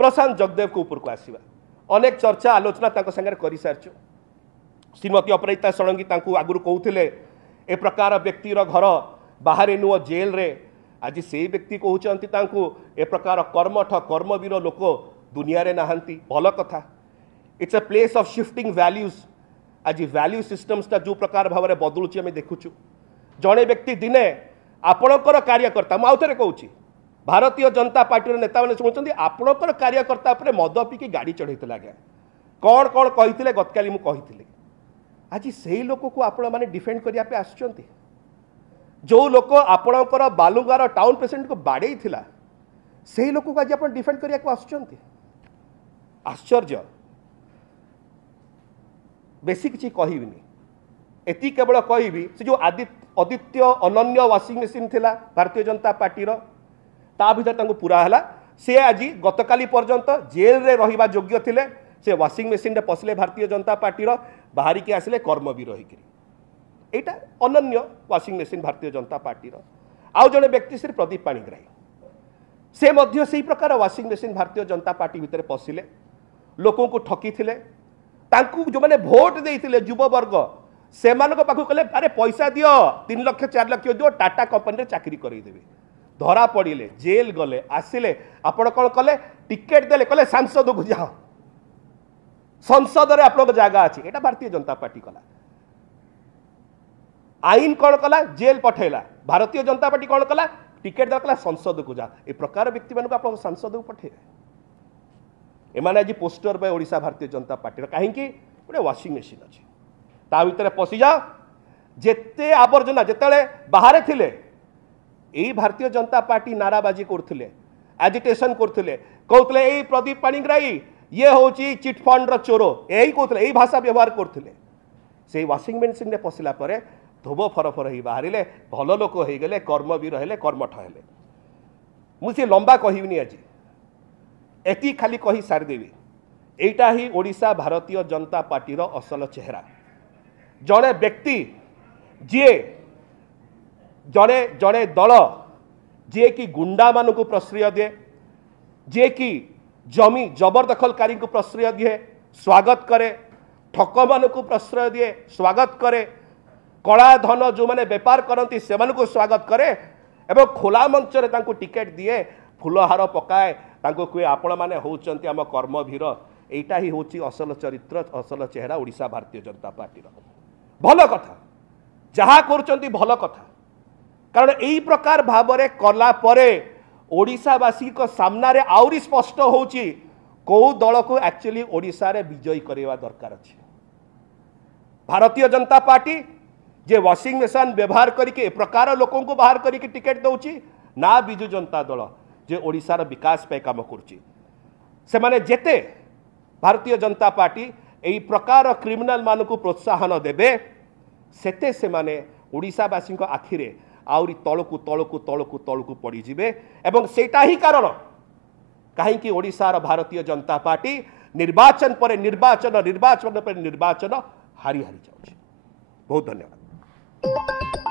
प्रशांत जगदेव को ऊपर को आसवा अनेक चर्चा आलोचना सागर कर सारी श्रीमती अपराजिता षडंगी आगुरी कहते ए प्रकार व्यक्तिर घर बाहर नुह जेल रे आज से व्यक्ति कहते ए प्रकार कर्मठ कर्मवीर लोक दुनिया रे नहांती भल कथा it's a place of shifting values आज वैल्यू सिस्टम्स जो प्रकार भाव में बदलुची आम देखुचु जड़े व्यक्ति दिने आपणकर कार्यकर्ता मुझे कहूँ भारतीय जनता पार्टी नेता मैंने शुणुंट आपणकर कार्यकर्ता पर मद पीकी गाड़ी चढ़े आज्ञा कौन कौन कही गतकाली मुझे आज से लोक को आपण मैंने डिफेंड करने आसुँच जो लोक आपणकर बालुगार टाउन प्रेसिडेंट को बाड़े से लोक को आज आप डिफेंड करने आसुँच आश्चर्य बेसी किसी कहबिनी एति केवल कहबी से जो आदित्य अनन्य वाशिंग मेसीन थिला भारतीय जनता पार्टी ता भीतर पूरा है सी आज गतकाली पर्यंत जेल रे रहिबा योग्य थिले से वाशिंग मेसीन रे पसले भारतीय जनता पार्टी बाहर की आसिले कर्मवीर होकर एटा अनन्य washing machine Bharatiya Janata party आउ जड़े व्यक्ति श्री प्रदीप पाणिग्राही से मध्य से प्रकार washing machine Bharatiya Janata party भितर पशिले लोकों को ठकी थिले जो मैंने भोट देते युववर्ग से पाखु कहले अरे पैसा दियो 3 लाख 4 लाख दियो टाटा कंपनी चाकरी करदेवी धरा पड़े जेल गले आसिले आपण कौन कले टिकेट देले कहले सांसद को जाओ संसद रे आप जगह अच्छी यहाँ भारतीय जनता पार्टी कला आईन कौन कला जेल पठेला भारतीय जनता पार्टी कौन कला टिकेट दे संसद को जा ए प्रकार व्यक्ति मान आप सांसद को पठेबे एमाने आज पोस्टर पे ओडिशा भारतीय जनता पार्टी कहीं गोटे वाशिंग मेसीन अच्छी ता भीतर पशि जाओ जेते आवर्जना जिते बाहर थिले यही भारतीय जनता पार्टी नाराबाजी करते एजिटेशन करते कहते यही प्रदीप पाणिग्राही ये हूँ चिटफंड चोर यही कहते यही भाषा व्यवहार करते से वाशिंग मेसीन रे पशिला परे धोब फरफर हो बाहर भल लोक हो गले कर्मवीर हेले कर्मठ हेले मुझे लंबा कहबनी आज एति खाली कही सारिदेवी एटा ही ओडिशा भारतीय जनता पार्टी असल चेहरा जड़े व्यक्ति जी जड़े जड़े दल जी कि गुंडा मान को प्रश्रय दिए जी कि जमी जबरदखलकारी को प्रश्रय दिए स्वागत करे ठक मान को प्रश्रय दिए स्वागत करे कला धन जो मैंने बेपार करती से स्वागत करे एवं खोला मंच रे टिकेट दिए फुलहार पकाए कहे आपण मैंने होती आम कर्मवीर एटा ही हूँ असल चरित्र असल चेहरा ओडिशा भारतीय जनता पार्टी भल कथा जहा कर भल कथा कारण यही प्रकार भाव में कला परे ओडिशावासी को सामना रे आउरी स्पष्ट होची कौ दल को एक्चुअली ओडिशा रे विजयी करवा दरकार अच्छे भारतीय जनता पार्टी जे वाशिंग मेसीन व्यवहार करके प्रकार लोकों को बाहर करके टिकेट दौची ना बिजु जनता दल जे ओडिशार विकास पे काम करुची से माने जेते भारतीय जनता पार्टी यही प्रकार क्रिमिनाल मान को प्रोत्साहन देबे सेते से माने ओडिशावासी आखिरे आउरी तलकू तलकू तलकू तलकू पड़ी जिबे एवं सेटा ही कारण कहीं ओडिशार भारतीय जनता पार्टी निर्वाचन पर निर्वाचन निर्वाचन पर निर्वाचन हारी हारी जाउछि। बहुत धन्यवाद।